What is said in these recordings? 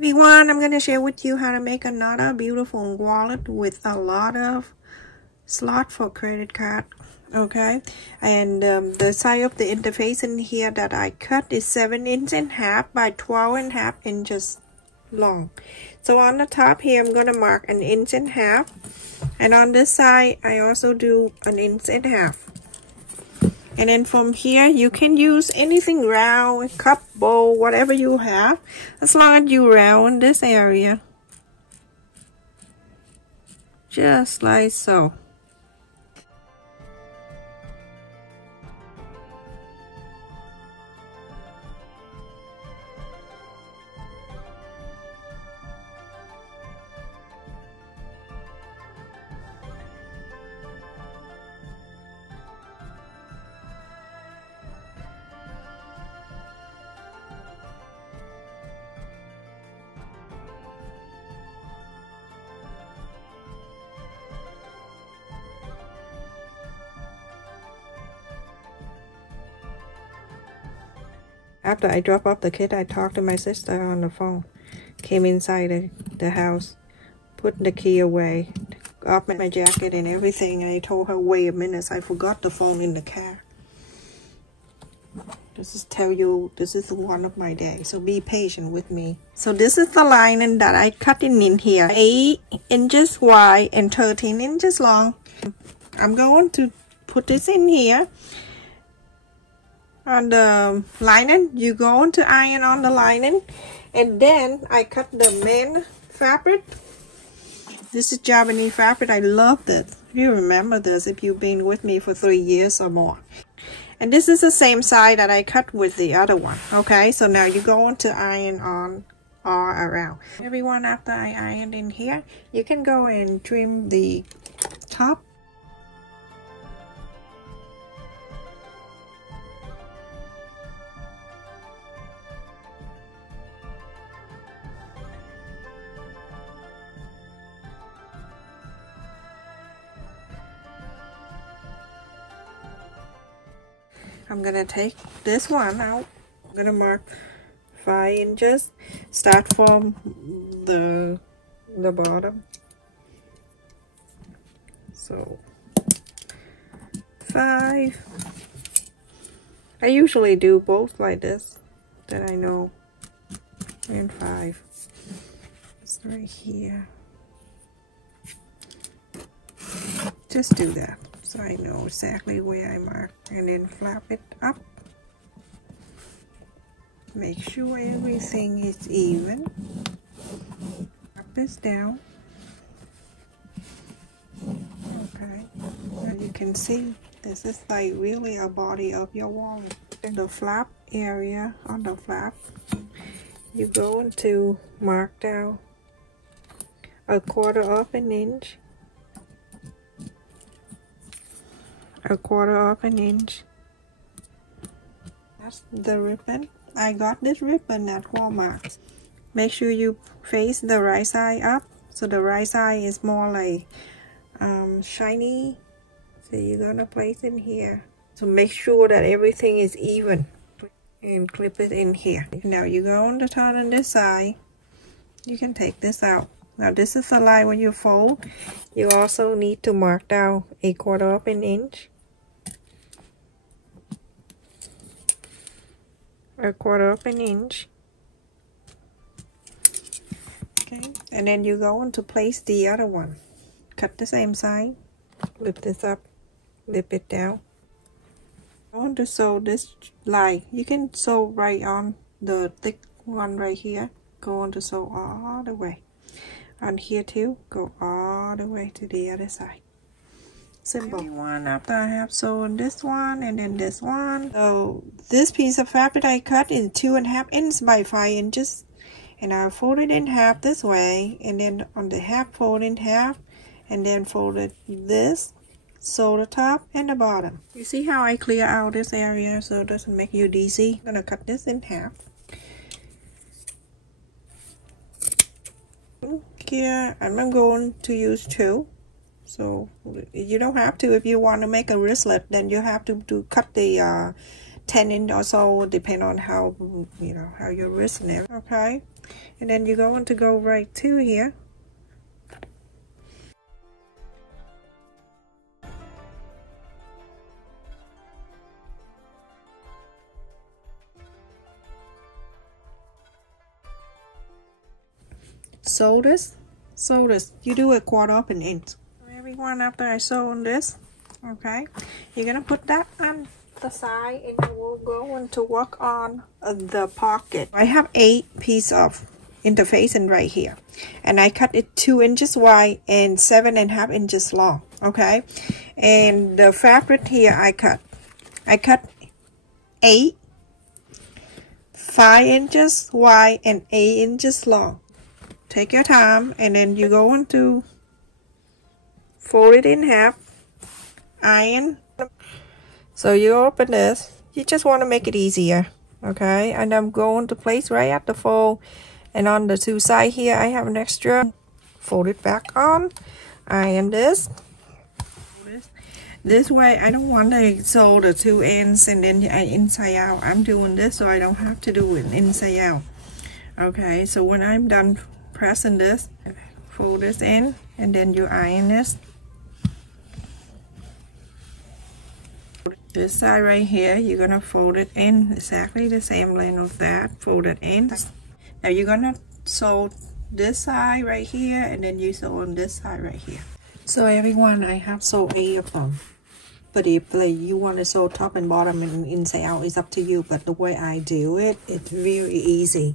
Everyone, I'm going to share with you how to make another beautiful wallet with a lot of slot for credit card. Okay, and the size of the interface in here that I cut is 7.5 by 12.5 inches long. So on the top here, I'm going to mark 1.5 inches, and on this side I also do 1.5 inches. And then from here, you can use anything round, cup, bowl, whatever you have, as long as you round this area. Just like so. After I drop off the kid, I talked to my sister on the phone. Came inside the house, put the key away, off my jacket and everything. And I told her, wait a minute, I forgot the phone in the car. This is tell you, this is one of my days, so be patient with me. So this is the lining that I cut in here, 8 inches wide and 13 inches long. I'm going to put this in here. On the lining, you go to iron on the lining, and then I cut the main fabric. This is Japanese fabric. I love this. You remember this if you've been with me for 3 years or more. And this is the same side that I cut with the other one. Okay, so now you go to iron on all around. Everyone, after I iron in here, you can go and trim the top. I'm gonna take this one out. I'm gonna mark 5 inches. Start from the bottom. So 5. I usually do both like this, that I know. And 5. It's right here. Just do that, so I know exactly where I mark, and then flap it up. Make sure everything is even. Flap this down. Okay, now you can see this is like really a body of your wallet. In the flap area, on the flap, you go to mark down 1/4 of an inch. 1/4 of an inch. That's the ribbon. I got this ribbon at Walmart. Make sure you face the right side up, so the right side is more like shiny. So you're gonna place in here. So make sure that everything is even, and clip it in here. Now you go on the turn on this side. You can take this out. Now this is the line when you fold. You also need to mark down 1/4 of an inch. 1/4 of an inch. Okay, and then you go on to place the other one. Cut the same side. Lift this up. Lift it down. I want to sew this line. You can sew right on the thick one right here. Go on to sew all the way. On here too, go all the way to the other side. Simple. Everyone, after I have sewn this one and then this one. So this piece of fabric I cut is 2.5 inches by 5 inches. And I fold it in half this way, and then on the half fold in half, and then fold it this. Sew the top and the bottom. You see how I clear out this area so it doesn't make you dizzy? I'm gonna cut this in half. Here I'm going to use 2, so you don't have to. If you want to make a wristlet, then you have to cut the 10 inch or so, depend on how, you know, how your wrist and everything. Okay, and then you're going to go right to here. Sew this, you do a 1/4 of an inch. Everyone, after I sew on this, okay, you're gonna put that on the side and we'll go into work on the pocket. I have 8 pieces of interfacing right here, and I cut it 2 inches wide and 7.5 inches long. Okay, and the fabric here I cut 8, 5 inches wide and 8 inches long. Take your time, and then you're going to fold it in half, iron. So you open this, you just want to make it easier, okay? And I'm going to place right at the fold, and on the 2 sides here I have an extra. Fold it back on, iron this. This way I don't want to sew the 2 ends and then inside out. I'm doing this so I don't have to do it inside out. Okay, so when I'm done pressing this, fold this in, and then you iron this. This side right here, you're gonna fold it in exactly the same length of that. Fold it in. Now you're gonna sew this side right here, and then you sew on this side right here. So everyone, I have sewed 8 of them. But if like, you want to sew top and bottom and inside out, it's up to you. But the way I do it, it's very easy.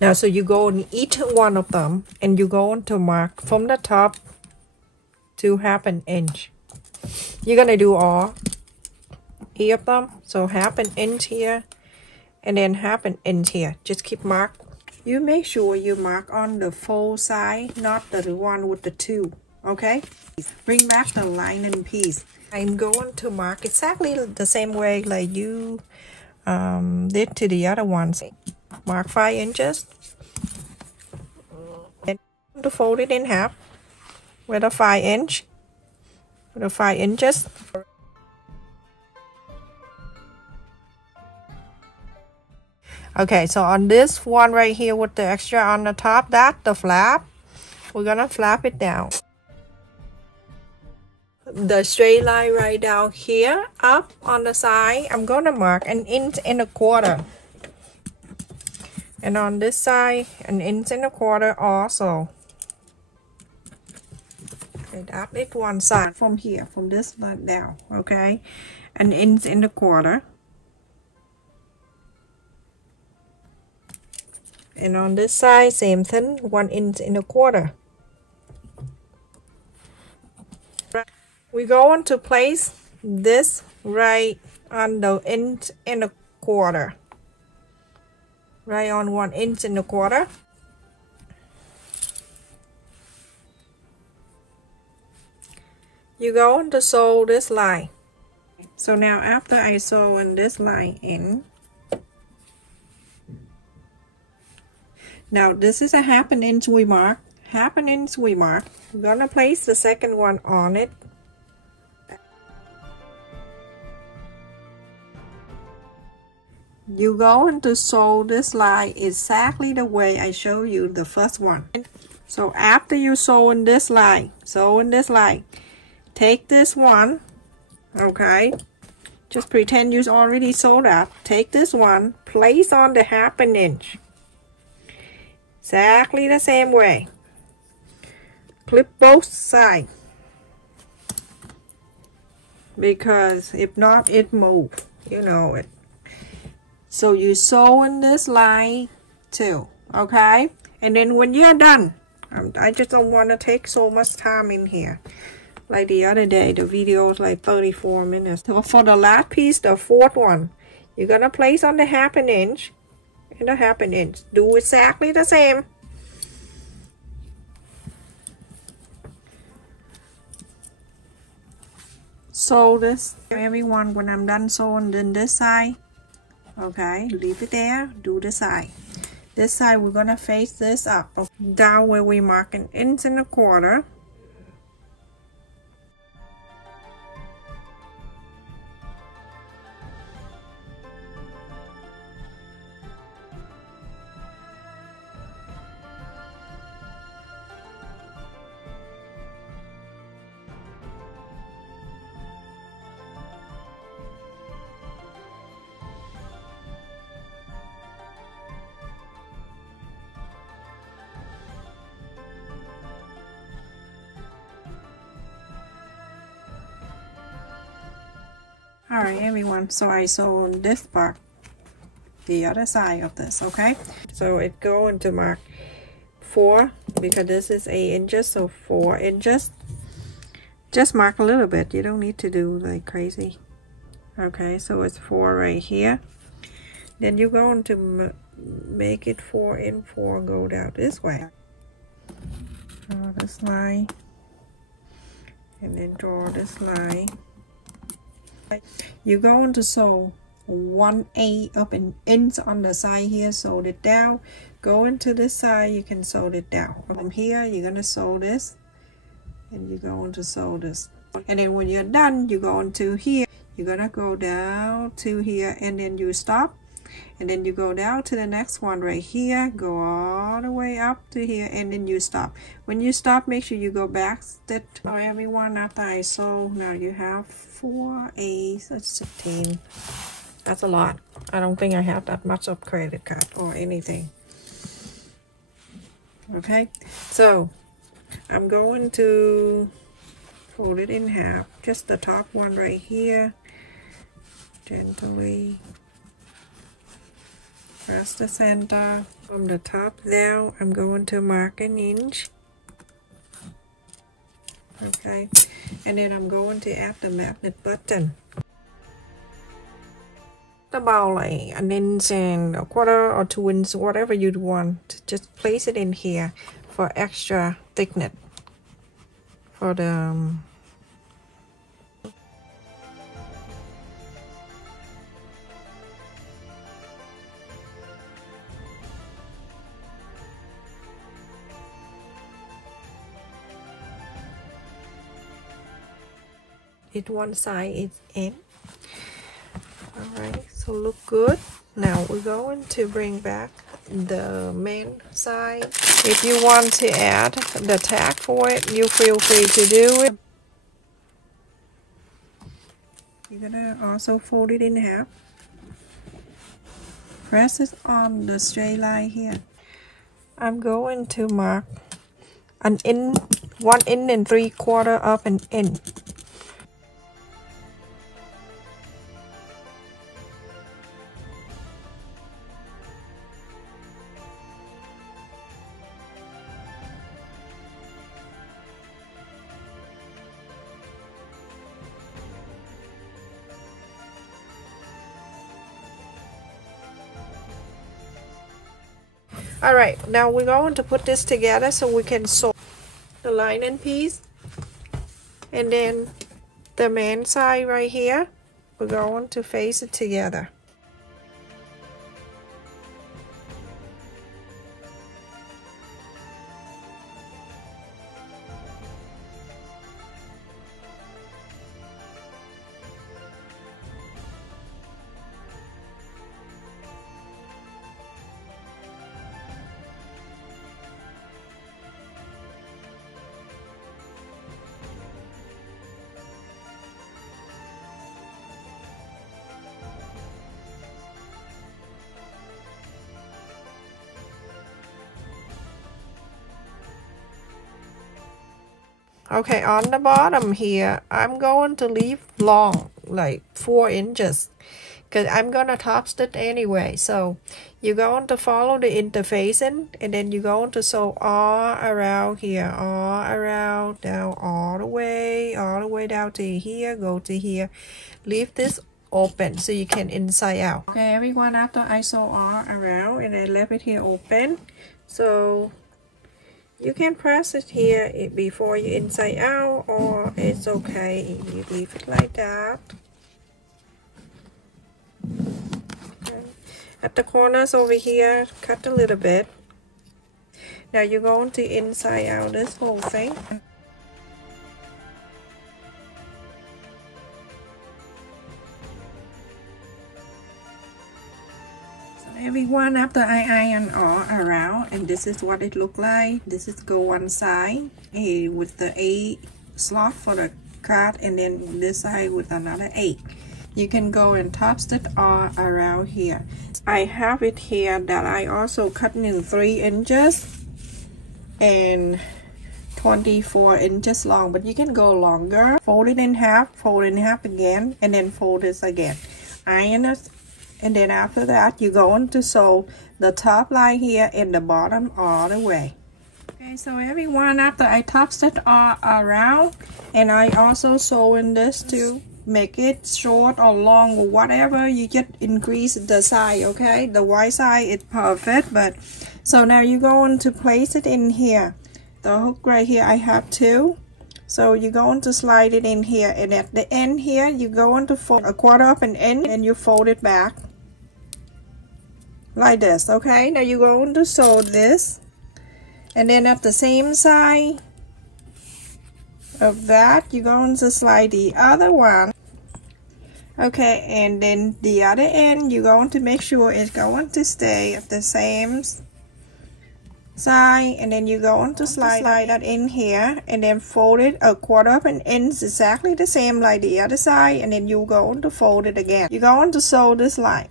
Now, so you go on each one of them, and you go on to mark from the top to 1/2 inch. You're gonna do all 8 of them. So 1/2 inch here, and then 1/2 inch here. Just keep mark. You make sure you mark on the fold side, not the one with the 2. Okay. Bring back the lining piece. I'm going to mark exactly the same way like you did to the other ones. Mark 5 inches and to fold it in half with a 5 inch, with a 5 inches. Okay, so on this one right here with the extra on the top, that's the flap. We're gonna flap it down. The straight line right down here, up on the side, I'm gonna mark 1 inch and 1/4. And on this side, 1 inch and 1/4 also. Okay, that is one side. From here, from this line down, okay? 1 inch and 1/4. And on this side, same thing, 1 inch and 1/4. We're going to place this right on the 1 inch and 1/4. Right on 1 inch and 1/4. You're going to sew this line. So now after I sew in this line in, now this is a 1/2 inch we mark. 1/2 inch we mark. We're gonna place the second one on it. You're going to sew this line exactly the way I showed you the first one. So after you sew in this line, take this one, okay? Just pretend you already sewed that. Take this one, place on the 1/2 inch. Exactly the same way. Clip both sides. Because if not, it moves. You know it. So you sew in this line too, okay? And then when you're done, I just don't want to take so much time in here. Like the other day, the video was like 34 minutes. So for the last piece, the 4th one, you're gonna place on the 1/2 inch and the 1/2 inch. Do exactly the same. Sew this, everyone. When I'm done sewing, then this side. Okay, leave it there. Do the side. This side we're gonna face this up, down where we mark 1 inch and 1/4. Alright everyone, so I sewed this part, the other side of this, okay? So it going to mark 4 because this is 8 inches, so 4 inches. Just mark a little bit, you don't need to do like crazy. Okay, so it's 4 right here. Then you're going to make it 4 in 4, go down this way. Draw this line, and then draw this line. You're going to sew 1/8 up an inch on the side here, sew it down. Go into this side, you can sew it down. From here, you're gonna sew this, and you're going to sew this. And then when you're done, you're going to here. You're gonna go down to here, and then you stop. And then you go down to the next one right here, go all the way up to here, and then you stop. When you stop, make sure you go back stitch. So everyone, after I sew, now you have 4 8, that's 16. That's a lot. I don't think I have that much of credit card or anything. Okay, so I'm going to fold it in half, just the top one right here, gently. Press the center. From the top down, I'm going to mark 1 inch. Okay, and then I'm going to add the magnet button. About like 1 inch and 1/4 or 2 inches, whatever you want. Just place it in here for extra thickness. For the it one side is in. Alright, so look good. Now we're going to bring back the main side. If you want to add the tag for it, you feel free to do it. You're gonna also fold it in half. Press it on the straight line here. I'm going to mark 1 inch, 1 3/4 of an inch. Alright, now we're going to put this together so we can sew the lining piece. And then the main side right here, we're going to face it together. Okay, on the bottom here, I'm going to leave long, like 4 inches, because I'm gonna top stitch anyway. So you're going to follow the interfacing, and then you're going to sew all around here, all around, down, all the way down to here, go to here. Leave this open so you can inside out. Okay, everyone, after I sew all around and I left it here open, so you can press it here before you inside out, or it's okay if you leave it like that. Okay. At the corners over here, cut a little bit. Now you're going to inside out this whole thing. Everyone, after I iron all around, and this is what it look like. This is go one side with the 8 slot for the card, and then this side with another 8. You can go and top stitch all around here. I have it here that I also cut in 3 inches and 24 inches long, but you can go longer. Fold it in half, fold it in half again, and then fold this again. Iron it, and then after that you're going to sew the top line here and the bottom all the way. Okay, so everyone, after I topped it all around, and I also sew in this to make it short or long or whatever, you just increase the size. Okay, the wide side is perfect. But so now you're going to place it in here. The hook right here, I have two, so you're going to slide it in here, and at the end here you're going to fold a quarter of an inch and you fold it back like this. Okay, now you're going to sew this, and then at the same side of that you're going to slide the other one. Okay, and then the other end you're going to make sure it's going to stay at the same side, and then you're going to slide that in here and then fold it a quarter of an inch, exactly the same like the other side, and then you're going to fold it again. You're going to sew this line.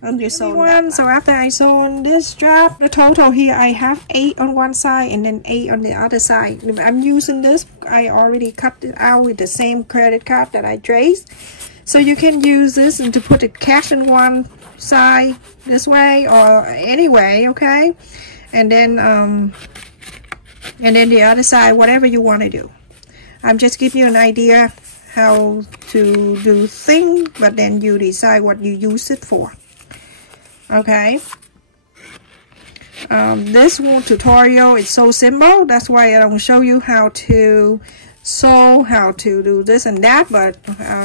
And you sew one. So after I sew on this strap, the total here I have 8 on one side and then 8 on the other side. I'm using this, I already cut it out with the same credit card that I traced. So you can use this and to put the cash in one side this way or any way, okay? And then the other side, whatever you want to do. I'm just giving you an idea how to do things, but then you decide what you use it for. Okay, this one tutorial is so simple, that's why I don't show you how to sew, how to do this and that, but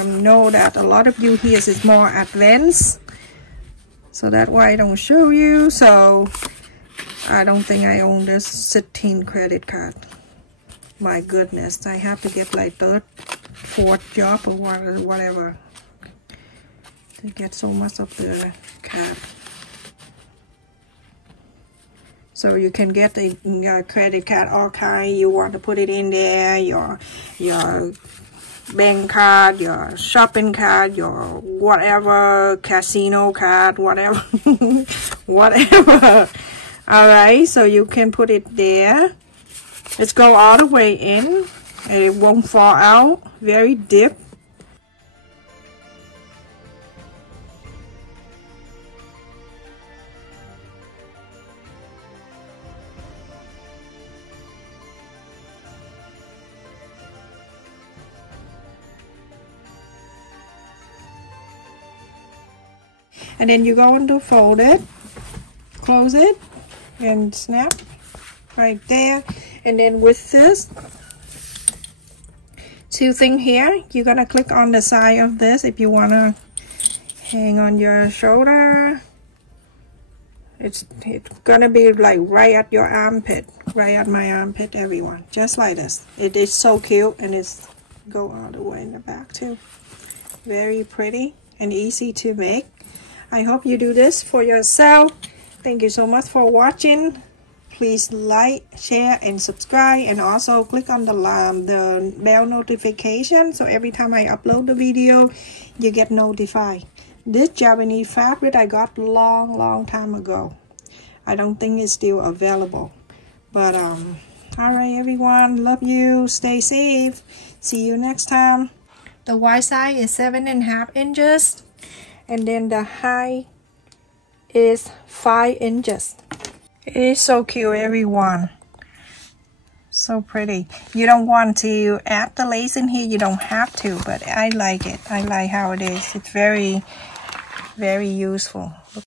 know that a lot of you here is more advanced, so that's why I don't show you. So I don't think I own this 16 credit card. My goodness, I have to get like third, fourth job or whatever to get so much of the card. So you can get a credit card, all kind. You want to put it in there, your bank card, your shopping card, your whatever, casino card, whatever, whatever. All right, so you can put it there. Let's go all the way in, and it won't fall out. Very deep. And then you're going to fold it, close it, and snap right there. And then with this two thing here, you're gonna click on the side of this if you wanna hang on your shoulder. It's gonna be like right at your armpit, right at my armpit, everyone, just like this. It is so cute, and it's go all the way in the back too. Very pretty and easy to make. I hope you do this for yourself. Thank you so much for watching. Please like, share, and subscribe, and also click on the bell notification, so every time I upload the video, you get notified. This Japanese fabric I got long time ago. I don't think it's still available. But alright everyone, love you, stay safe. See you next time. The wide side is 7.5 inches. And then the height is 5 inches. It is so cute, everyone. So pretty. You don't want to add the lace in here, you don't have to, but I like it. I like how it is. It's very, very useful.